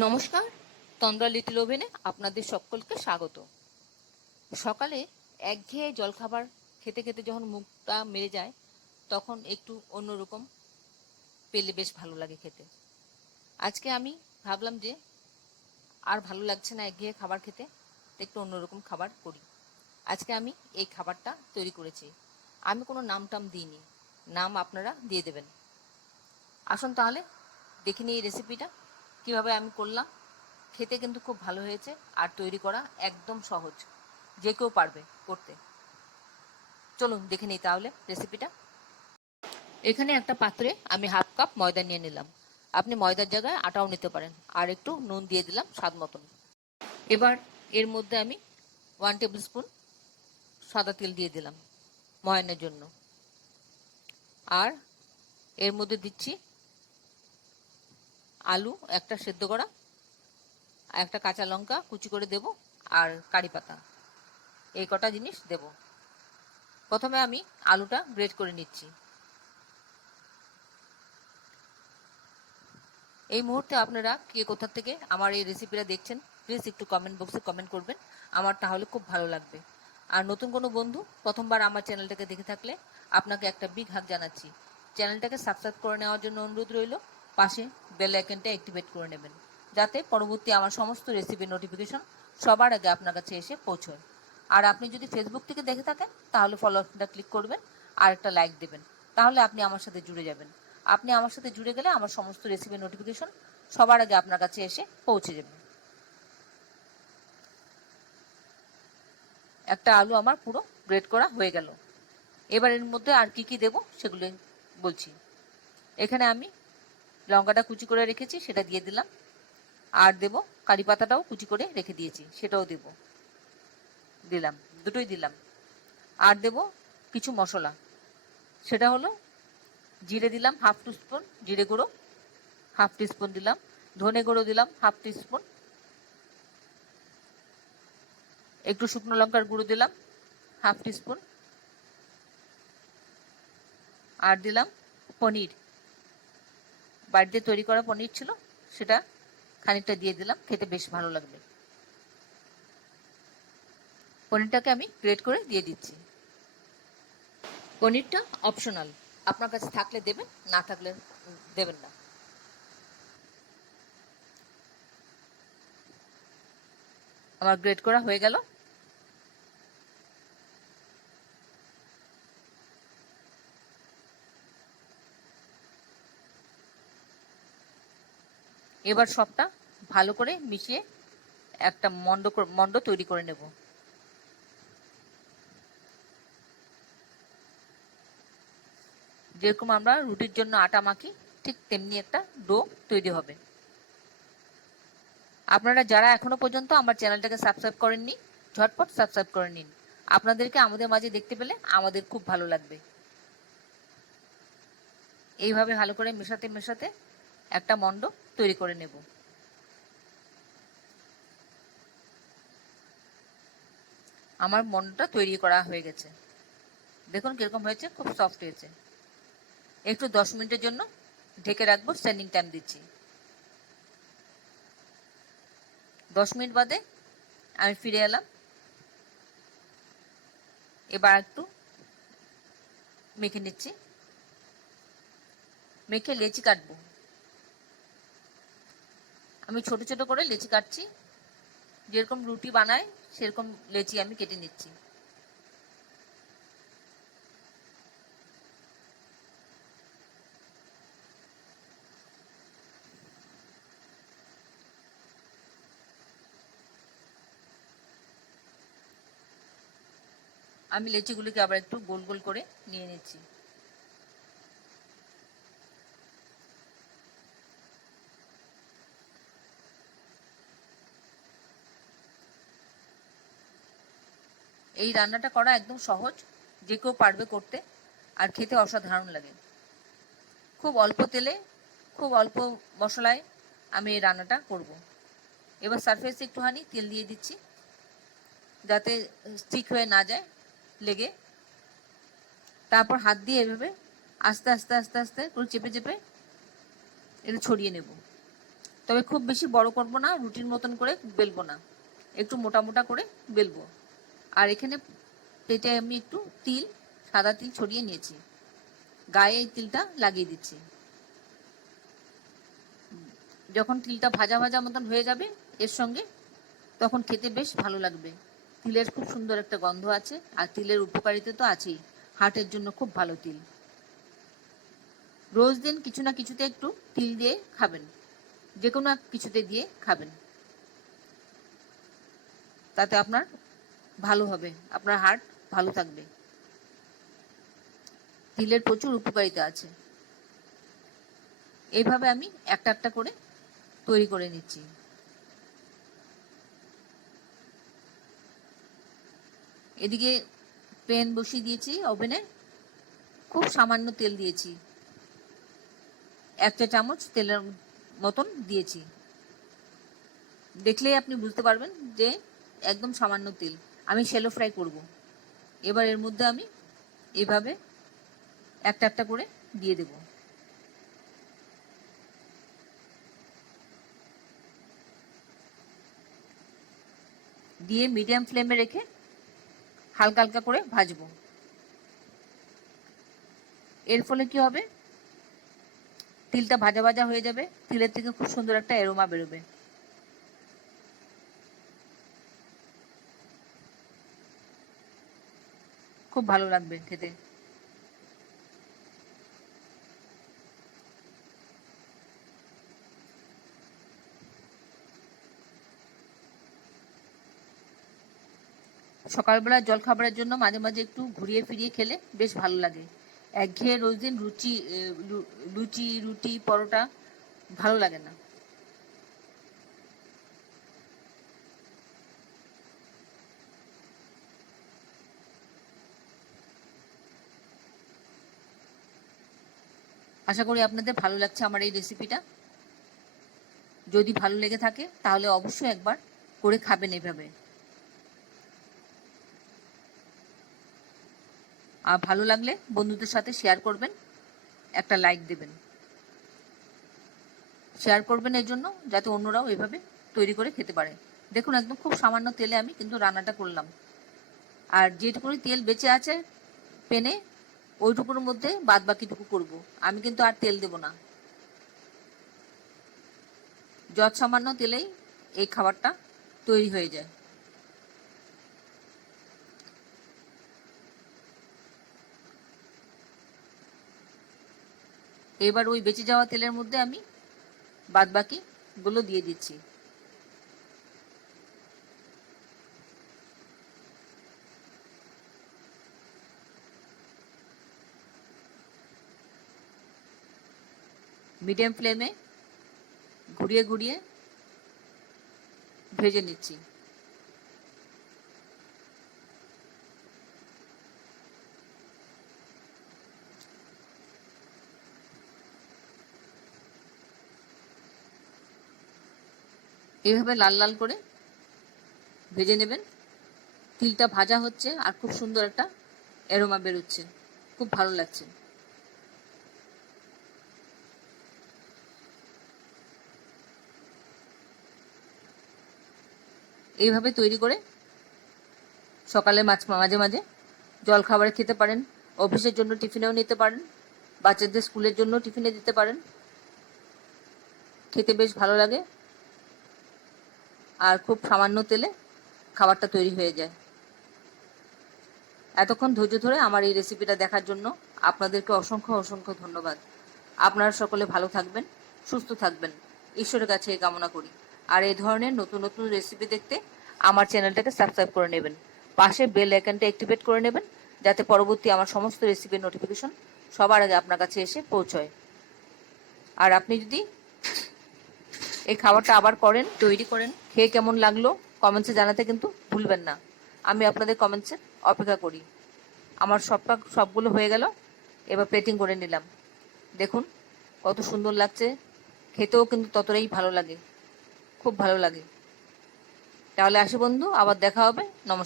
নমস্কার, তন্দ্রা লিটল ওভেনে আপনাদের সকলকে স্বাগত। সকালে একঘেয়ে জলখাবার খেতে খেতে যখন মুখটা মেরে যায়, তখন একটু অন্যরকম পেলে বেশ ভালো লাগে খেতে। আজকে আমি ভাবলাম যে আর ভালো লাগছে না একঘেয়ে খাবার খেতে, তো একটু অন্যরকম খাবার করি। আজকে আমি এই খাবারটা তৈরি করেছি। আমি কোনো নাম টাম দিইনি, নাম আপনারা দিয়ে দেবেন। আসুন তাহলে দেখে নিই এই রেসিপিটা কীভাবে আমি করলাম। খেতে কিন্তু খুব ভালো হয়েছে, আর তৈরি করা একদম সহজ, যে কেউ পারবে করতে। চলুন দেখে নিই তাহলে রেসিপিটা। এখানে একটা পাত্রে আমি হাফ কাপ ময়দা নিয়ে নিলাম। আপনি ময়দার জায়গায় আটাও নিতে পারেন। আর একটু নুন দিয়ে দিলাম স্বাদ মতন। এবার এর মধ্যে আমি 1 টেবিল স্পুন সাদা তেল দিয়ে দিলাম ময়ানের জন্য। আর এর মধ্যে দিচ্ছি আলু একটা সেদ্ধ করা, একটা কাঁচা লঙ্কা কুচি করে দেব, আর কারি পাতা। এই কটা জিনিস দেব। প্রথমে আমি আলুটা গ্রেট করে নিচ্ছি। এই মুহূর্তে আপনারা কে কোথা থেকে আমার এই রেসিপিটা দেখছেন, প্লিজ একটু কমেন্ট বক্সে কমেন্ট করবেন, আমার তাহলে খুব ভালো লাগবে। আর নতুন কোনো বন্ধু প্রথমবার আমার চ্যানেলটাকে দেখে থাকলে আপনাকে একটা বিগ হাগ জানাচ্ছি। চ্যানেলটাকে সাবস্ক্রাইব করে নেওয়ার জন্য অনুরোধ রইল। পাশে বেল আইকনটা অ্যাক্টিভেট করে নেবেন, যাতে পরবর্তী আমার সমস্ত রেসিপির নোটিফিকেশন সবার আগে আপনার কাছে এসে পৌঁছয়। আর আপনি যদি ফেসবুক থেকে দেখে থাকেন তাহলে ফলো বাটনটা ক্লিক করবেন আর একটা লাইক দেবেন, তাহলে আপনি আমার সাথে জুড়ে যাবেন। আপনি আমার সাথে জুড়ে গেলে আমার সমস্ত রেসিপির নোটিফিকেশন সবার আগে আপনার কাছে এসে পৌঁছে যাবে। একটা আলু আমার পুরো গ্রেট করা হয়ে গেল। এবার এর মধ্যে আর কি কি দেব সেগুলো বলছি। এখানে আমি লঙ্কাটা কুচি করে রেখেছি, সেটা দিয়ে দিলাম। আর দেব কারি পাতাটাও কুচি করে রেখে দিয়েছি, সেটাও দিলাম, দুটোই দিলাম। আর দেব কিছু মশলা, সেটা হলো জিরে দিলাম হাফ টিস্পুন জিরে গুঁড়ো, হাফ টিস্পুন দিলাম ধনে গুঁড়ো, দিলাম হাফ টিস্পুন, একটু শুকনো লঙ্কার গুঁড়ো দিলাম হাফ টিস্পুন, আর দিলাম পনির। বাড়িতে তৈরি করা পনির ছিল, সেটা খানিকটা দিয়ে দিলাম, খেতে বেশ ভালো লাগবে। পনিরটাকে আমি গ্রেট করে দিয়ে দিচ্ছি। পনিরটা অপশনাল, আপনার কাছে থাকলে দেবেন, না থাকলে দেবেন না। আমার গ্রেট করা হয়ে গেল। এবার সবটা ভালো করে মিশিয়ে একটা মন্ড তৈরি করে নেব। যেরকম আমরা রুটির জন্য আটা মাখি, ঠিক তেমনি একটা ডো তৈরি হবে। আপনারা যারা এখনো পর্যন্ত আমার চ্যানেলটাকে সাবস্ক্রাইব করেননি, ঝটপট সাবস্ক্রাইব করে নিন। আপনাদেরকে আমাদের মাঝে দেখতে পেলে আমাদের খুব ভালো লাগবে। এইভাবে ভালো করে মেশাতে মেশাতে একটা মন্ড তৈরি করে নেব। আমার মন্ডটা তৈরি করা হয়ে গেছে, দেখুন কিরকম হয়েছে, খুব সফট হয়েছে। একটু 10 মিনিটের জন্য ঢেকে রাখবো, স্ট্যান্ডিং টাইম দিচ্ছি। 10 মিনিট বাদে আমি ফিরে এলাম। এবার একটু মেখে নিচ্ছি। মেখে লেচি কাটবো। আমি ছোট ছোট করে লেচি কাটছি, যেরকম রুটি বানায় সেরকম লেচি আমি কেটে নিচ্ছি। আমি লেচিগুলিকে আবার একটু গোল গোল করে নিয়ে নিচ্ছি। এই রান্নাটা করা একদম সহজ, যে কেউ পারবে করতে, আর খেতে অসাধারণ লাগে। খুব অল্প তেলে, খুব অল্প মশলায় আমি এই রান্নাটা করব। এবার সারফেসে একটুখানি তেল দিয়ে দিচ্ছি, যাতে স্টিক হয়ে না যায় লেগে। তারপর হাত দিয়ে এভাবে আস্তে আস্তে আস্তে আস্তে করে চেপে চেপে এটা ছড়িয়ে নেব। তবে খুব বেশি বড় করব না, রুটির মতন করে বেলবো না, একটু মোটা মোটা করে বেলবো। আর এখানে প্লেটে আমি একটু তিল, সাদা তিল ছড়িয়ে নিয়েছি, গায়ে এই তিলটা লাগিয়ে দিচ্ছি। যখন তিলটা ভাজা ভাজা মতন হয়ে যাবে এর সঙ্গে, তখন খেতে বেশ ভালো লাগবে। তিলের খুব সুন্দর একটা গন্ধ আছে, আর তিলের উপকারিতা তো আছেই, হার্টের জন্য খুব ভালো তিল। রোজ দিন কিছু না কিছুতে একটু তিল দিয়ে খাবেন, যে কোনো কিছুতে দিয়ে খাবেন, তাতে আপনার ভালো হবে, আপনার হার্ট ভালো থাকবে। তিলের প্রচুর উপকারিতা আছে। এইভাবে আমি একটা একটা করে তৈরি করে নিচ্ছি। এদিকে প্যান বসিয়ে দিয়েছি ওভেনে, খুব সামান্য তেল দিয়েছি, 1 চা চামচ তেলের মতন দিয়েছি। দেখলেই আপনি বুঝতে পারবেন যে একদম সামান্য তেল। আমি শ্যালো ফ্রাই করব। এবার এর মধ্যে আমি এভাবে একটা একটা করে দিয়ে দেব। দিয়ে মিডিয়াম ফ্লেমে রেখে হালকা হালকা করে ভাজবো। এর ফলে কি হবে, তিলটা ভাজা ভাজা হয়ে যাবে, তিলের থেকে খুব সুন্দর একটা অ্যারোমা বেরোবে। খুব ভালো লাগবে খেতে। সকালবেলা জলখাবারের জন্য মাঝে মাঝে একটু ঘুরিয়ে ফিরিয়ে খেলে বেশ ভালো লাগে। একঘেয়ে রোজ দিন লুচি রুটি পরোটা ভালো লাগে না। আশা করি আপনাদের ভালো লাগছে আমার এই রেসিপিটা। যদি ভালো লেগে থাকে তাহলে অবশ্যই একবার করে খাবেন এভাবে। আর ভালো লাগলে বন্ধুদের সাথে শেয়ার করবেন, একটা লাইক দেবেন। শেয়ার করবেন এর জন্য যাতে অন্যরাও এভাবে তৈরি করে খেতে পারে। দেখুন একদম খুব সামান্য তেলে আমি কিন্তু রান্নাটা করলাম। আর যেটুকুনি তেল বেঁচে আছে পেনে, ওইটুকুর মধ্যে বাদ বাকিটুকু করবো। আমি কিন্তু আর তেল দেব না। যত সামান্য তেলেই এই খাবারটা তৈরি হয়ে যায়। এবার ওই বেঁচে যাওয়া তেলের মধ্যে আমি বাদ বাকিগুলো দিয়ে দিচ্ছি। মিডিয়াম ফ্লেমে ঘুরিয়ে ঘুরিয়ে ভেজে নিচ্ছি। এইভাবে লাল লাল করে ভেজে নেবেন। তিলটা ভাজা হচ্ছে আর খুব সুন্দর একটা অ্যারোমা বেরোচ্ছে, খুব ভালো লাগছে। এইভাবে তৈরি করে সকালে মাঝে মাঝে জলখাবারে খেতে পারেন, অফিসের জন্য টিফিনেও নিতে পারেন, বাচ্চাদের স্কুলের জন্য টিফিনে দিতে পারেন। খেতে বেশ ভালো লাগে, আর খুব সামান্য তেলে খাবারটা তৈরি হয়ে যায়। এতক্ষণ ধৈর্য ধরে আমার এই রেসিপিটা দেখার জন্য আপনাদেরকে অসংখ্য অসংখ্য ধন্যবাদ। আপনারা সকলে ভালো থাকবেন, সুস্থ থাকবেন, ঈশ্বরের কাছে এই কামনা করি। আর এই ধরনের নতুন নতুন রেসিপি দেখতে আমার চ্যানেলটাকে সাবস্ক্রাইব করে নেবেন, পাশে বেল আইকনটা অ্যাক্টিভেট করে নেবেন, যাতে পরবর্তী আমার সমস্ত রেসিপির নোটিফিকেশন সবার আগে আপনার কাছে এসে পৌঁছয়। আর আপনি যদি এই খাবারটা আবার তৈরি করেন, খেয়ে কেমন লাগলো কমেন্টসে জানাতে কিন্তু ভুলবেন না। আমি আপনাদের কমেন্টসে অপেক্ষা করি। আমার সবগুলো হয়ে গেল, এবার প্লেটিং করে নিলাম। দেখুন কত সুন্দর লাগছে, খেতেও কিন্তু ততটাই ভালো লাগে, খুব ভালো লাগে। তাহলে আসি বন্ধু, আবার দেখা হবে। নমস্কার।